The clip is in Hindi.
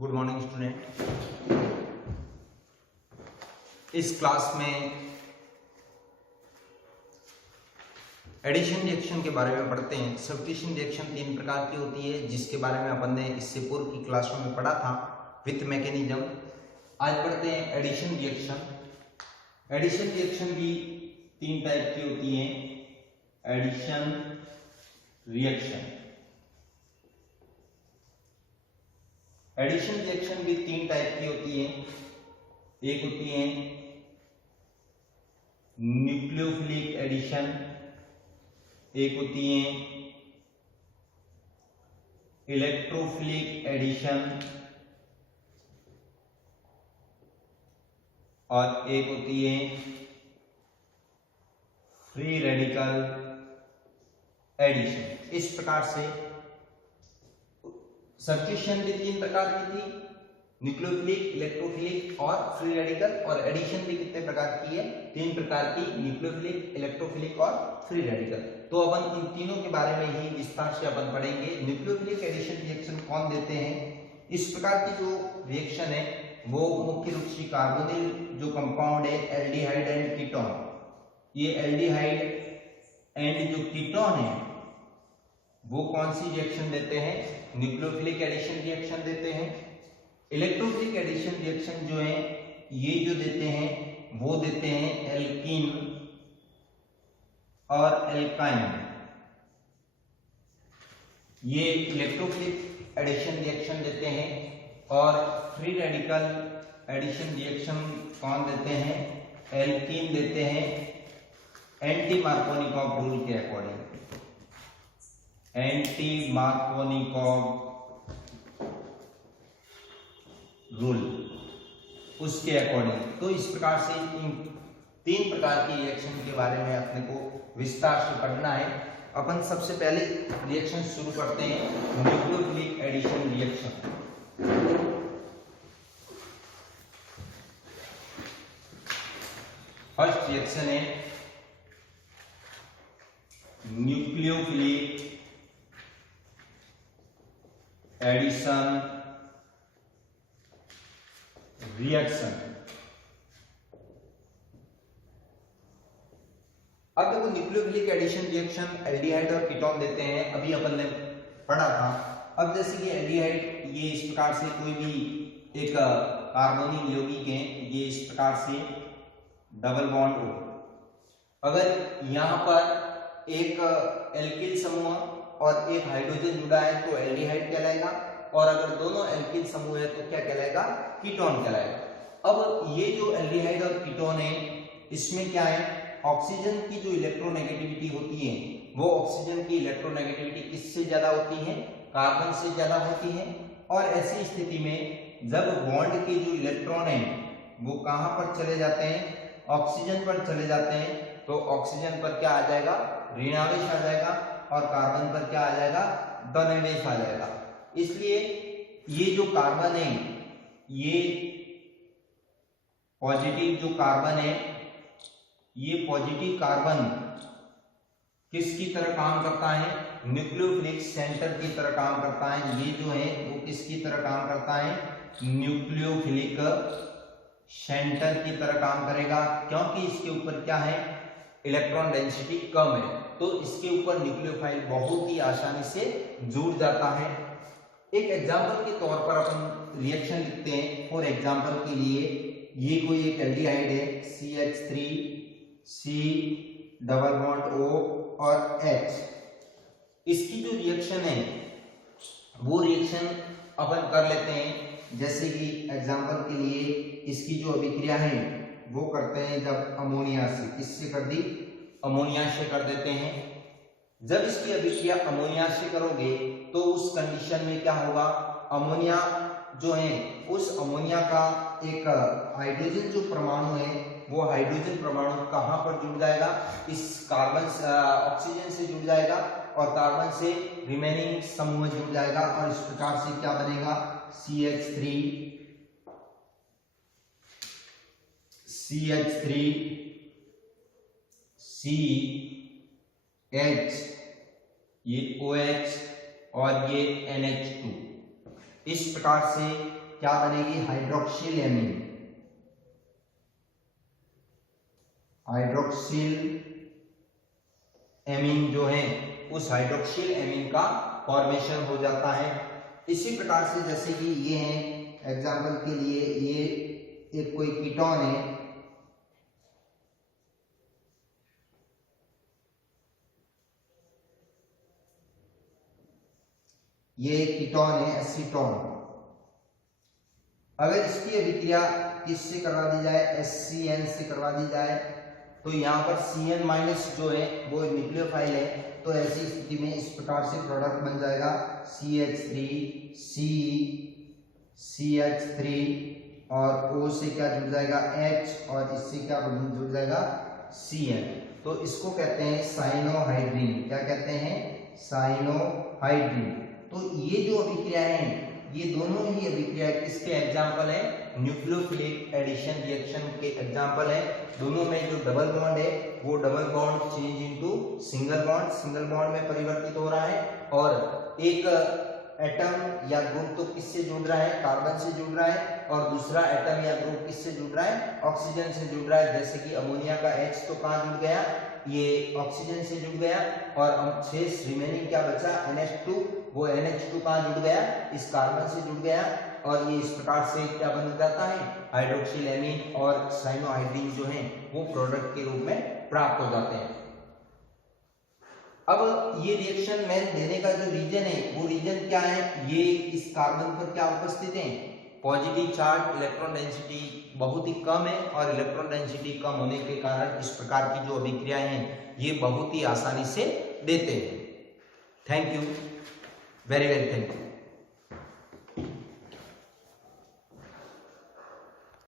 Good morning student. इस क्लास में एडिशन रिएक्शन के बारे में पढ़ते हैं। सब्स्टिट्यूशन रिएक्शन 3 प्रकार की होती है, जिसके बारे में अपन ने इससे पूर्व की क्लासों में पढ़ा था विथ मैकेनिज्म। आज पढ़ते हैं एडिशन रिएक्शन। एडिशन रिएक्शन भी 3 टाइप की होती हैं। एडिशन रिएक्शन, एडिशन रिएक्शन भी 3 टाइप की होती है। एक होती है न्यूक्लियोफिलिक एडिशन, एक होती है इलेक्ट्रोफिलिक एडिशन और एक होती है फ्री रेडिकल एडिशन। इस प्रकार से सब्स्टिट्यूशन भी 3 प्रकार की थी, न्यूक्लियोफिलिक, इलेक्ट्रोफिलिक और फ्री रेडिकल। और एडिशन भी कितने प्रकार की है? 3 प्रकार की, न्यूक्लियोफिलिक, इलेक्ट्रोफिलिक और फ्री रेडिकल। तो अपन इन तीनों के बारे में ही विस्तार से अपन पढ़ेंगे। न्यूक्लियोफिलिक एडिशन रिएक्शन कौन देते हैं? इस प्रकार की जो रिएक्शन है वो मुख्य रूप से कार्बोनिल जो कंपाउंड है एल्डिहाइड एंड कीटोन, ये एल्डिहाइड एंड जो कीटोन है वो कौन सी रिएक्शन देते हैं? न्यूक्लियोफिलिक एडिशन रिएक्शन देते हैं। इलेक्ट्रोफिलिक एडिशन रिएक्शन जो है ये जो देते हैं वो देते हैं एल्कीन और एल्काइन। ये इलेक्ट्रोफिलिक एडिशन रिएक्शन देते हैं। और फ्री रेडिकल एडिशन रिएक्शन कौन देते हैं? एल्कीन देते हैं एंटी मार्कोनिकॉव रूल के अकॉर्डिंग, एंटी मार्कोनिकॉव रूल उसके अकॉर्डिंग। तो इस प्रकार से इन 3 प्रकार की रिएक्शन के बारे में अपने को विस्तार से पढ़ना है। अपन सबसे पहले रिएक्शन शुरू करते हैं nucleophilic addition reaction. First reaction है न्यूक्लियोफिलिक एडिशन रिएक्शन। अब देखो न्यूक्लियोफिलिक एडिशन रिएक्शन एल्डिहाइड और कीटोन देते हैं, अभी अपन ने पढ़ा था। अब जैसे कि एल्डिहाइड ये इस प्रकार से कोई भी एक कार्बोनिल यौगिक है, ये इस प्रकार से डबल बॉन्ड हो। अगर यहाँ पर एक एल्किल समूह और एक हाइड्रोजन जुड़ा है तो एल्डिहाइड कहलाएगा, और अगर दोनों एल्किल समूह है तो क्या कहलाएगा? कीटोन कहलाएगा। अब ये जो एल्डिहाइड और कीटोन है इसमें क्या है? ऑक्सीजन की जो इलेक्ट्रोनेगेटिविटी होती है वो ऑक्सीजन की इलेक्ट्रोनेगेटिविटी किससे ज्यादा होती है? कार्बन से ज्यादा होती है। और ऐसी स्थिति में जब बॉन्ड के जो इलेक्ट्रॉन है वो कहां पर चले जाते हैं? ऑक्सीजन पर चले जाते हैं। तो ऑक्सीजन पर क्या आ जाएगा? ऋणावेश आ जाएगा, और कार्बन पर क्या आ जाएगा? धनावेश आ जाएगा। इसलिए ये जो कार्बन है, ये पॉजिटिव जो कार्बन है, ये पॉजिटिव कार्बन किसकी तरह काम करता है? न्यूक्लियोफिलिक सेंटर की तरह काम करता है। ये जो है वो किसकी तरह काम करता है? न्यूक्लियोफिलिक सेंटर की तरह काम करेगा, क्योंकि इसके ऊपर क्या है? इलेक्ट्रॉन डेंसिटी कम है, तो इसके ऊपर न्यूक्लियोफाइल बहुत ही आसानी से जुड़ जाता है। एक एग्जांपल के तौर पर अपन रिएक्शन लिखते हैं। फॉर एग्जांपल के लिए ये कोई एक एल्डिहाइड है CH3C डबल बॉन्ड O और H। इसकी जो रिएक्शन है वो रिएक्शन अपन कर लेते हैं। जैसे कि एग्जांपल के लिए इसकी जो अभिक्रिया है वो करते हैं जब अमोनिया से, किससे कर दी? अमोनिया से कर देते हैं। जब इसकी अभिक्रिया अमोनिया से करोगे तो उस कंडीशन में क्या होगा? अमोनिया जो है उस अमोनिया का एक हाइड्रोजन जो परमाणु है वो हाइड्रोजन परमाणु कहां पर जुड़ जाएगा? इस कार्बन ऑक्सीजन से जुड़ जाएगा, और कार्बन से रिमेनिंग समूह जुड़ जाएगा, और इस प्रकार से क्या बनेगा? CH3CH, ये OH और ये NH2। इस प्रकार से क्या बनेगी, हाइड्रोक्सिल एमीन। हाइड्रोक्सिल एमीन जो है उस हाइड्रोक्सिल एमीन का फॉर्मेशन हो जाता है। इसी प्रकार से जैसे कि ये है, एग्जाम्पल के लिए ये एक कोई कीटोन है, ये कीटोन है एसीटोन। अगर इसकी अभिक्रिया किससे करवा दी जाए, HCN से करवा दी जाए, तो यहाँ पर Cn माइनस जो है वो न्यूक्लियोफाइल है, तो ऐसी स्थिति में इस प्रकार से प्रोडक्ट बन जाएगा CH3 CH3 और O से क्या जुड़ जाएगा H और इससे क्या जुड़ जाएगा Cn। तो इसको कहते हैं साइनोहाइड्रीन। क्या कहते हैं, साइनोहाइड्रीन। तो ये जो अभिक्रियाएं हैं, ये दोनों ही अभिक्रिया किसके एग्जाम्पल है, न्यूक्लियोफिलिक एडिशन रिएक्शन के एग्जाम्पल है। दोनों में जो डबल बॉन्ड है वो double bond change into single bond में परिवर्तित हो रहा है, और एक एटम या ग्रुप तो किससे जुड़ रहा है, कार्बन से जुड़ रहा है, और दूसरा एटम या ग्रुप किससे जुड़ रहा है, ऑक्सीजन से जुड़ रहा है। जैसे कि अमोनिया का H तो कहाँ जुड़ गया, ये ऑक्सीजन से जुड़ गया, और शेष रिमेनिंग क्या बचा NH2, वो NH2 कहाँ जुड़ गया, इस कार्बन से जुड़ गया, और ये इस प्रकार से क्या बन जाता है, हाइड्रोक्सिल एमीन और साइनोहाइड्रीन जो है वो प्रोडक्ट के रूप में प्राप्त हो जाते हैं। अब ये रिएक्शन में देने का जो रीजन है वो रीजन क्या है, ये इस कार्बन पर क्या उपस्थित है, पॉजिटिव चार्ज, इलेक्ट्रॉन डेंसिटी बहुत ही कम है, और इलेक्ट्रॉन डेंसिटी कम होने के कारण इस प्रकार की जो अभिक्रियाएं हैं ये बहुत ही आसानी से देते हैं। Thank you, very very thank you.